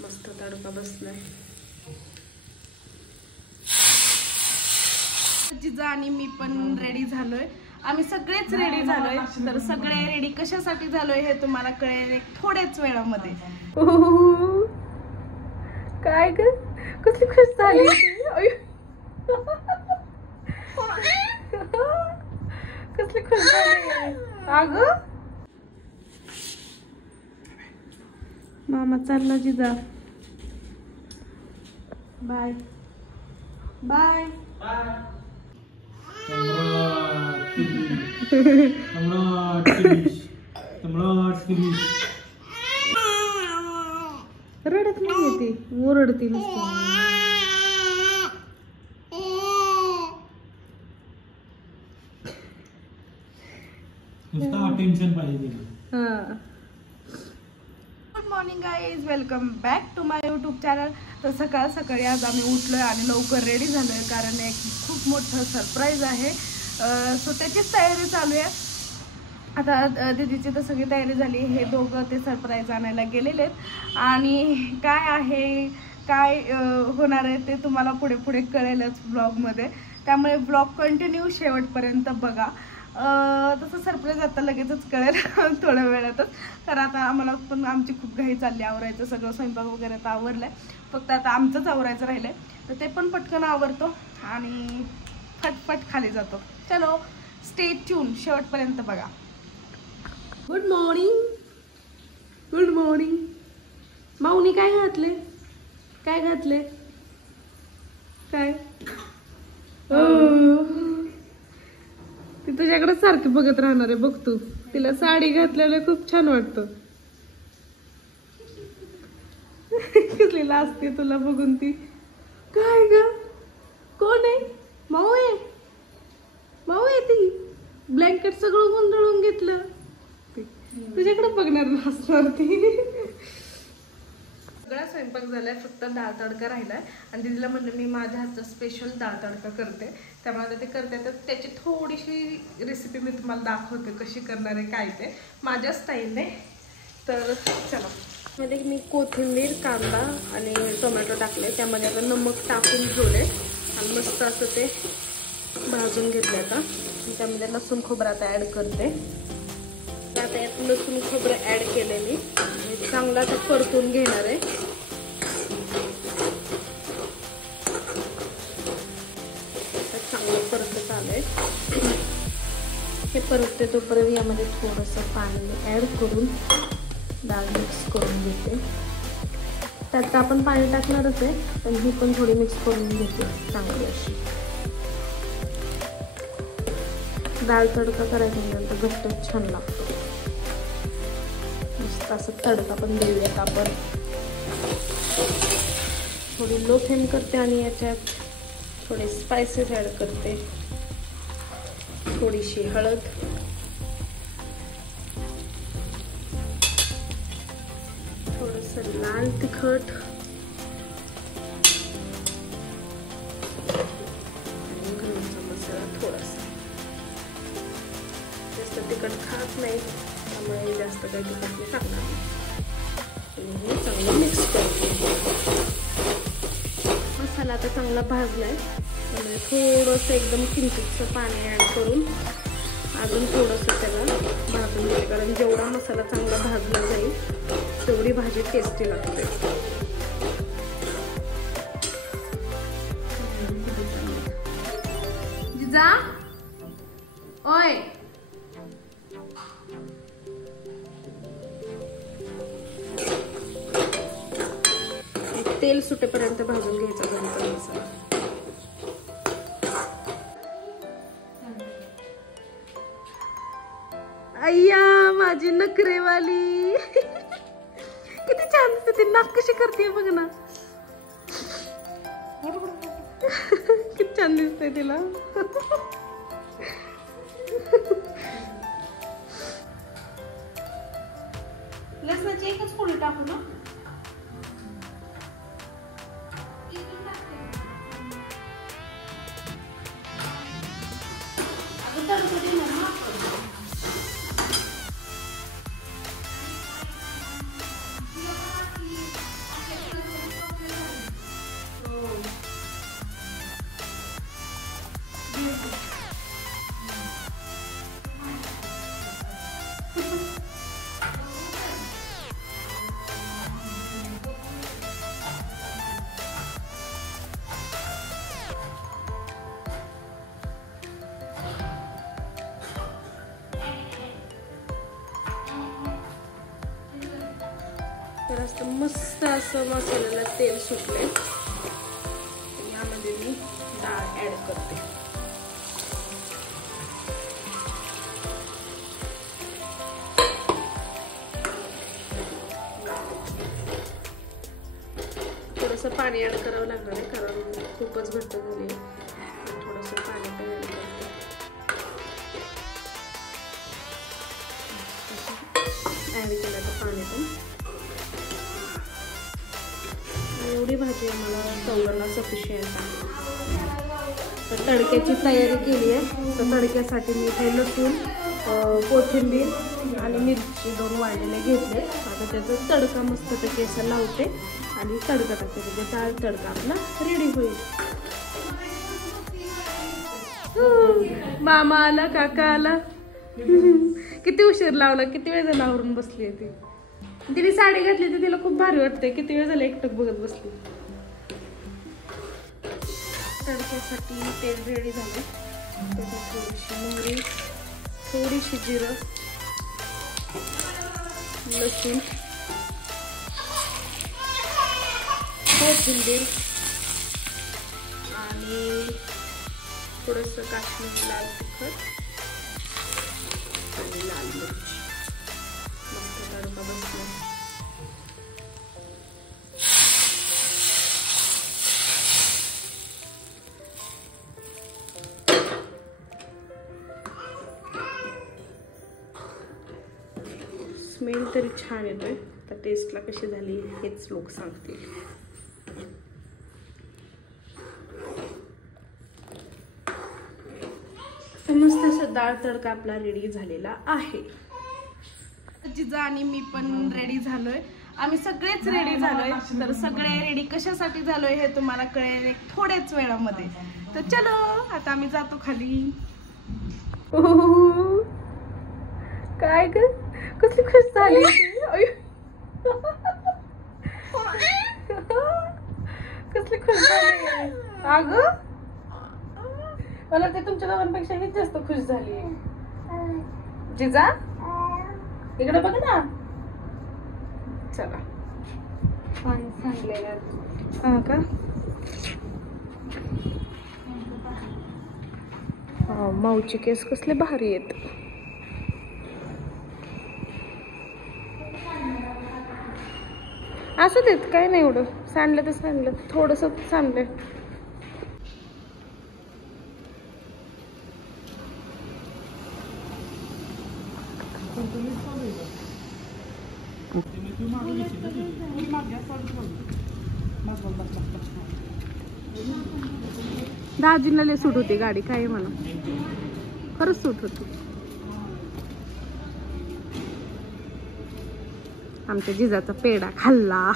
मस्त तडका बसलाय. जिजा आणि मी पण रेडी झालोय. आम्ही सगळेच रेडी झालोय. तर सगळे रेडी कशासाठी झालोय हे तुम्हाला कळेल थोड्याच वेळामध्ये. काय ग कसली खुश झाली. कसली खुश झाली. अगं मामा चालला जिजा. Bye bye. रडत नाही ती ओरडती नुसतं. टेन्शन पाहिजे. Good morning guys, welcome back to my YouTube channel. तर सकाळ सकाळी आज आम्ही उठलोय आणि लवकर रेडी झालोय कारण एक खूप मोठं सरप्राईज आहे. सो त्याचीच तयारी चालू आहे. आता दीदीची तर सगळी तयारी झाली. हे दोघं ते सरप्राईज आणायला गेलेले आहेत आणि काय आहे काय होणार आहे ते तुम्हाला पुढे पुढे कळेलच ब्लॉगमध्ये. त्यामुळे ब्लॉग कंटिन्यू शेवटपर्यंत बघा. तसं सरप्राईज आता लगेचच कळेल थोड्या वेळातच. तर आता आम्हाला पण आमची खूप घाई चालली आवरायचं. सगळं स्वयंपाक वगैरे आता आवरलंय. फक्त आता आमचंच आवरायचं राहिलंय. तर ते पण पटकन आवरतो आणि फटफट खाली जातो. चलो स्टे ट्यून, शेवटपर्यंत बघा. Good morning. Good morning. माऊनी काय घातले काय घातले काय. ती तुझ्याकडे सारखी बघत राहणार आहे बघ तू. तिला साडी घातलेलं खूप छान वाटतं. कसली लाजते तुला बघून ती. काय ग कोण आहे. माऊ आहे. माऊ आहे ती. ब्लँकेट सगळं गुंडाळून घेतलं. तुझ्याकडे बघणार नसणार ती. सगळा स्वयंपाक झालाय. फक्त डाळ तडका राहिलाय आणि दीदीला म्हणलं मी माझ्या हातचा स्पेशल डाळ तडका करते. त्यामुळे आता ते करते. तर त्याची थोडीशी रेसिपी मी तुम्हाला दाखवते कशी करणार आहे काय ते माझ्या स्टाईलने. तर चला. मध्ये मी कोथिंबीर कांदा आणि टोमॅटो टाकले. त्यामध्ये आता नमक टाकून ठेवले आणि मस्त असं ते भाजून घेतले. आता त्यामध्ये लसूण खोबरं आता ॲड करते. आता यात लसूण खोबरं ॲड केले मी. चांगला आता परतून घेणार आहे. चांगलं परतत आलंय. हे परतते तोपर्यंत यामध्ये थोडंसं पाणी ॲड करून डाळ मिक्स करून घेते. त्यात आपण पाणी टाकणारच आहे पण ही पण थोडी मिक्स करून घेते चांगली अशी. डाळ तडका करायचा नंतर घट्ट छान लागतो. मस्त असं तडका पण देऊयात आपण. थोडी लो फ्लेम करते आणि याच्यात थोडे स्पायसेस ॲड करते. थोडीशी हळद, थोडंसं लाल तिखट आणि गरमचा मसाला थोडासा. जास्त तिखट खात नाही त्यामुळे जास्त काही तिखट नाही टाकणार. आणि हे चांगलं मिक्स करते. मसाला आता चांगला भाजलाय त्यामुळे थोडंसं एकदम किंचितचं पाणी ॲड करून अजून थोडंसं त्याला भाजून घ्यायचं. कारण जेवढा मसाला चांगला भाजला जाईल तेवढी भाजी टेस्टी लागते. जिजा ओय तेल सुटेपर्यंत भाजून घ्यायचा गरम मसाला. अय्या माझी नखरेवाली. किती छान दिसते ती. नाक कशी करते बघ ना. किती छान दिसते तिला. लसणाची एकच फोडी टाकू ना. जरासं मस्त असं मसाल्याला तेल सुटले. यामध्ये मी डाळ ऍड करते. थोडंसं पाणी ऍड करावं लागणार आहे कारण खूपच घट्ट झाले. थोडंसं पाणी पण ऍड करते. ऍड केलं तर पाणी पण. एवढी भाजी आम्हाला चवळला सफिशियंट आहे. तर तडक्याची तयारी केली आहे. तर तडक्यासाठी मी हे लसूण, कोथिंबीर आणि मिरची 2 वाढलेले घेतले. आता त्याचा तडका मस्तपैकी असा लावते आणि तडका टाकते. म्हणजे डाळ तडका आपला रेडी होईल. मामा आला, काका आला. किती उशीर लावला, किती वेळ झाला आवरून बसली आहे ती. तिने साडी घातली तर तिला खूप भारी वाटते. किती वेळ झाला एकटक बघत बसली. तडक्यासाठी तेल रेडी झाले. त्याच्यात थोडीशी मोहरी, थोडीशी जिरं, लसूण, कोथिंबीर आणि थोडंसं काश्मीरी लाल तिखट आणि लाल मिरची. मस्त तडका बसला. स्मेल तरी छान येतोय. तर टेस्टला कशी झाली हेच लोक सांगतील. मस्त असं डाळ तडका आपला रेडी झालेला आहे. जिजा आणि मी पण रेडी झालोय. आम्ही सगळेच रेडी झालोय. तर सगळे रेडी कशासाठी झालोय हे तुम्हाला कळेल थोड्याच वेळामध्ये. तर चलो आता आम्ही जातो खाली. काय ग, कसली खुश झाली. कसली खुश झाली. अगं मला ते तुमच्या दोघांपेक्षा हीच जास्त खुश झाली. जिजा इकडे बघ ना. चला हा का. माऊचे केस कसले भारी आहेत. असं देत काय नाही एवढं. सांडलं तर सांडलं, थोडस सांडलं. दाजींना लय सूट होती गाडी. काय म्हणा, खरंच सूट होती. आमच्या जिजाचा पेढा खाल्ला.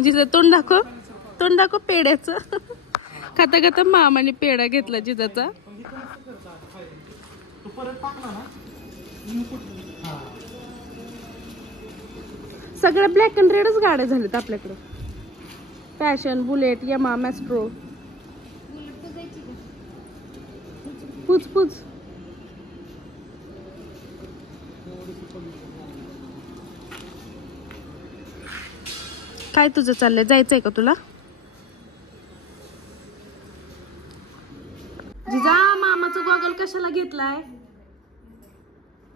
जिजा तोंड दाखव, तोंड दाखव पेढ्याचं. खाता खाता मामाने पेढा घेतला जिजाचा. सगळ्या ब्लॅक अँड रेडच गाड्या झाल्यात आपल्याकडे. पॅशन, बुलेट, यमा, मॅस्ट्रो. पूछ पूछ. काय तुझं चाललंय, जायचंय का तुला? जिजा मामाचं गॉगल कशाला घेतलाय?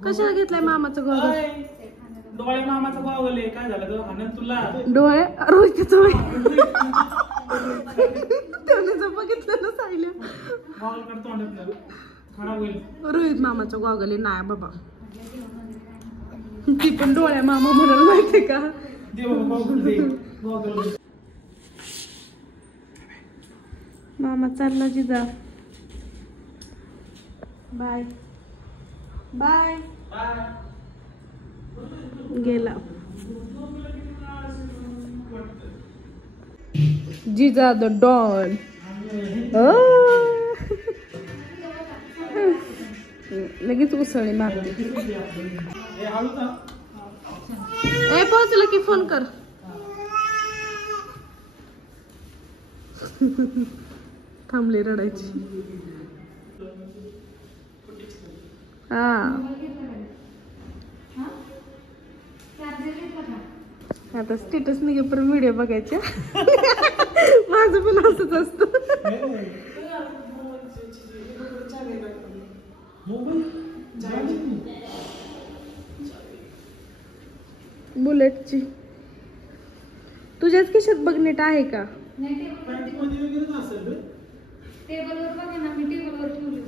कशाला घेतलाय मामाचं गॉगल? डोळे मामाचं गॉगल आहे. काय झालं ग म्हणून तुला? डोळे रोहितचे डोळे. त्याने जर बघितलं ना सायल्या गॉगल करतो म्हणत खराब होईल. रोहित मामाचं गॉगल आहे. नाही बाबा, ती पण डोळ्या मामा म्हणाल माहितीये का. दे बाबा गॉगल, दे गॉगल. मामा चालला जिजा. Bye bye. गेला जिजा द डॉन. लगेच उसळी मारते. ए पोहोचलं की फोन कर. थांबले रडायची. आता स्टेटस निघेपर्यंत व्हिडिओ बघायचे. माझं पण असंच असतं. बुलेटची तुझ्याच खिशात बघ नीट आहे का? टेबलवर बघा ना, मी टेबलवर ठेवली.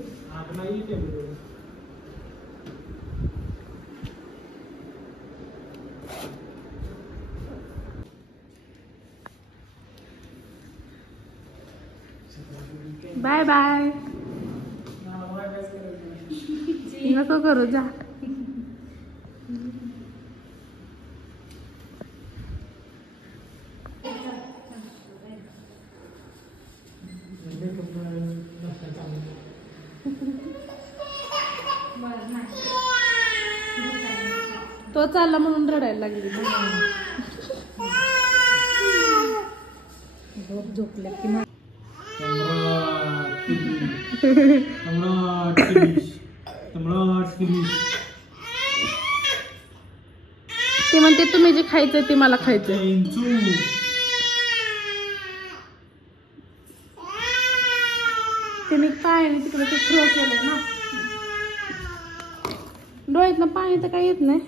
Bye bye. नको करू जा. तो चालला म्हणून रडायला लागली. झोपले की मग ते म्हणते तुम्ही जे खायचंय ते मला खायचंय. त्याने पाणी तिकडे ते थ्रो केलंय ना. डोळ्यातनं पाणी तर काही येत नाही.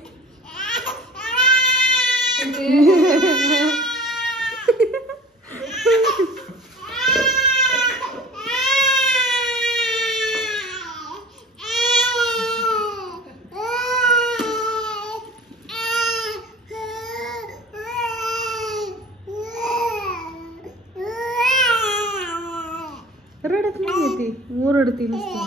रडत नाही ती, ओरडती नुसती.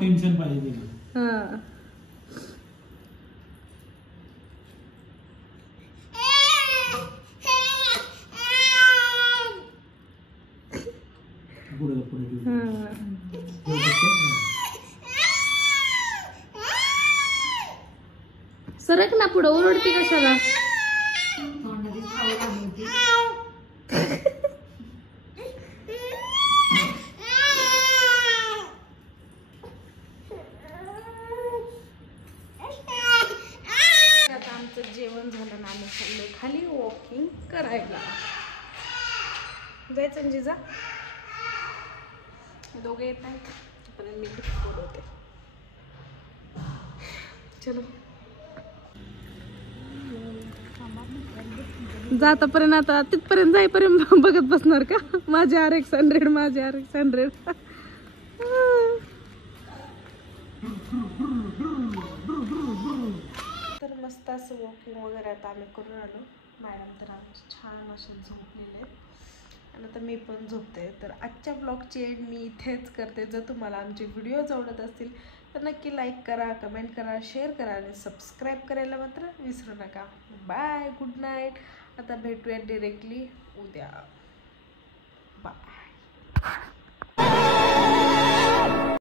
टेन्शन पाहिजे तिला. हा सरक ना पुढं, ओरडती कशाला? तोंडाची खाऊ लागली होती. आता आमचं जेवण झालं ना, आम्ही चाललोय खाली वॉकिंग करायला. जायचं जिजा, दोघे येत आहेत पण मी बोलवते. चलो जातापर्यंत, आता तिथपर्यंत जाईपर्यंत बघत बसणार का? माझे RX 100, माझे RX 100. तर मस्त असं वॉकिंग वगैरे आता आम्ही करून आलो. मॅडम तर आमचे छान असे झोपलेले आहेत आणि आता मी पण झोपते. तर आजच्या ब्लॉगची एंड मी इथेच करते. जर तुम्हाला आमचे व्हिडिओज आवडत असतील तर नक्की लाईक करा, कमेंट करा, शेअर करा आणि सबस्क्राईब करायला मात्र विसरू नका. Bye, good night. आता भेटूया डिरेक्टली उद्या. बाय.